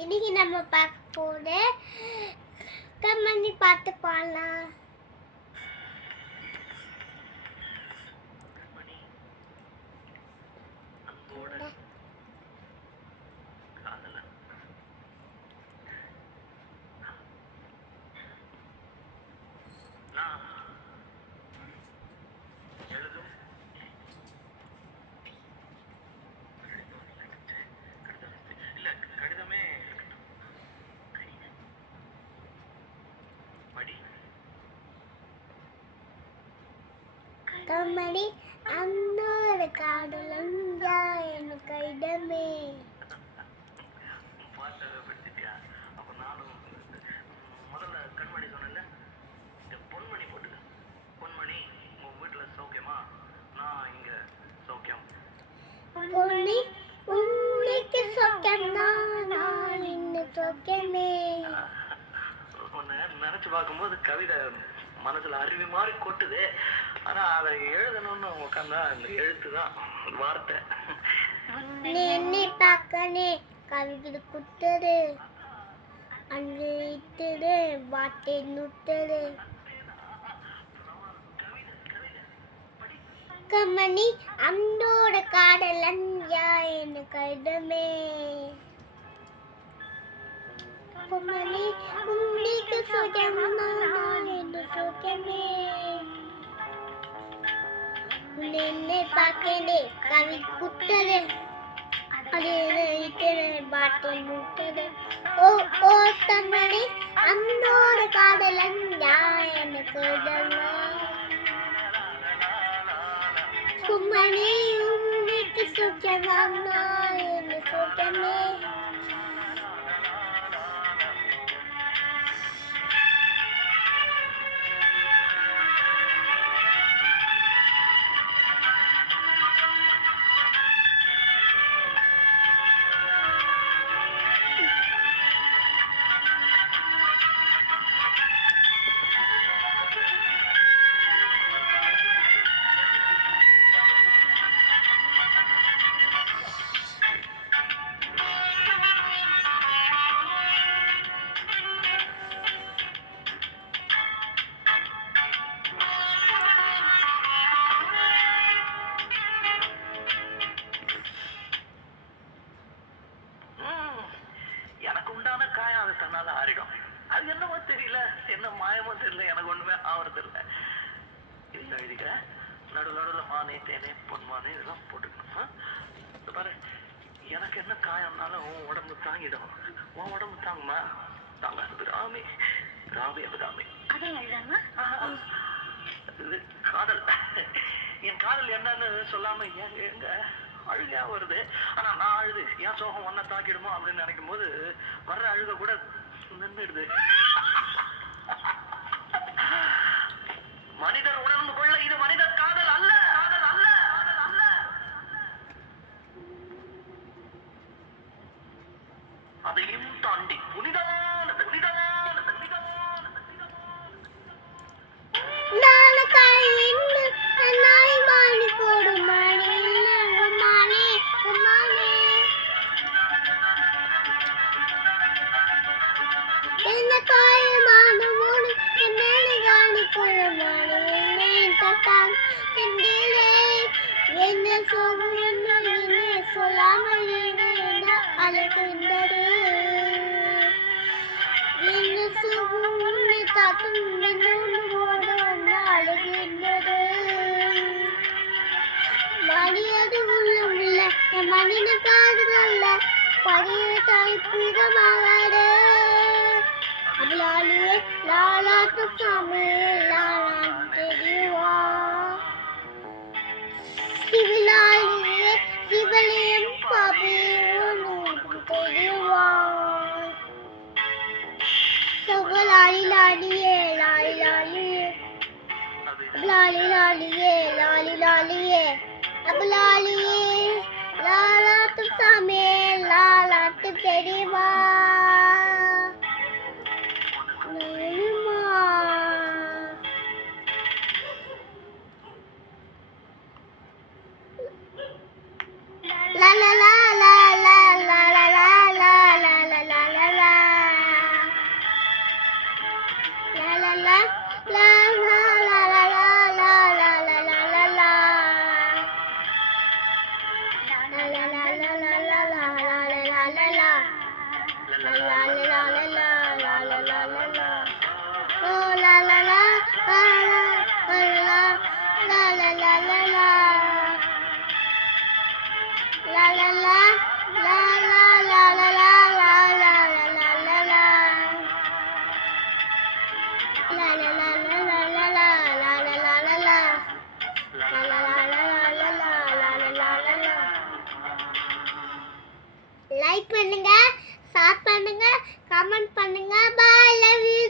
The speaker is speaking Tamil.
இன்னைக்கு நம்ம பார்க்க போது கம்மணி பார்த்து பாடலாம் அன்போட காதலன் நான் எழுதும் இல்ல கடிதமே படி கம்மணி அன்னோட காதலன் எனக்கு இடமே பாட்டை படிச்சிட்டியா அப்ப நானும் முதல்ல கண்மணி சொன்னேன்ல இந்த பொன்மணி போட்டுக்க பொன்மணி உங்க வீட்டுல சௌக்கியமா நான் இங்க சௌக்கியம் பொன்னி உன்னைக்கு சொக்கம்தான் நான் இன்னும் சொக்கமே நினைச்சு பார்க்கும்போது கவிதை மனசுல அருவி மாதிரி கொட்டுது. ஆனா அதை எழுதணும்னு உட்காந்தா அந்த எழுத்து தான் வார்த்தை. நீ என்னை பார்க்கனே கவிதை குத்துது. அங்கு இட்டுது வாட்டை நுட்டுது. கம்மணி அந்தோட காதலன் யா எனக்கு இடமே கம்மணி உங்களுக்கு சுகமா நான் என்று சுகமே. நின்று பார்க்கலே கவி குத்தலே. அது பாட்டில் முட்டது ஓ ஓ தன்னடி அந்தோட காதலன் யார் எனக்கு சும்மனே உங்களுக்கு சுற்றவாமா காயம் அது தன்னால ஆறிடும் அது என்னவோ தெரியல. என்ன மாயமோ தெரியல. எனக்கு ஒண்ணுமே ஆவறது இல்ல. இல்ல எழுதிக்க நடு நடுவுல மானே தேனே பொன்மானே இதெல்லாம் போட்டுக்கணும். பாரு. எனக்கு என்ன காயம்னாலும் உன் உடம்பு தாங்கிடும். உன் உடம்பு தாங்குமா? தாங்க பிராமி. பிராமி அபிராமி காதல். என் காதல் என்னன்னு சொல்லாம எங்க அழுகையா வருது. ஆனா நான் அழுது. ஏன் சோகம் ஒன்ன தாக்கிடுமோ? அப்படின்னு நினைக்கும் போது வர்ற அழுக கூட நின்றுடுது. மனிதர் உணர்ந்து கொள்ள இது மனிதர் காதல் அல்ல காதல் அல்ல காதல் அல்ல. அதையும் தாண்டி புனிதமானது காற்று நின்று போது வந்து அழுகின்றது மணியது உள்ளம் இல்லை என் மனித காதல் அல்ல லாலி லாலியே லாலி லாலியே லாலி லாலியே லாலி லாலியே அப்ப லாலியே லாலாத்து சாமே லாலாத்து தெரிவா நயனுமா. லா லா. லைக் பண்ணுங்க ஷேர் பண்ணுங்க கமெண்ட் பண்ணுங்க. Bye love you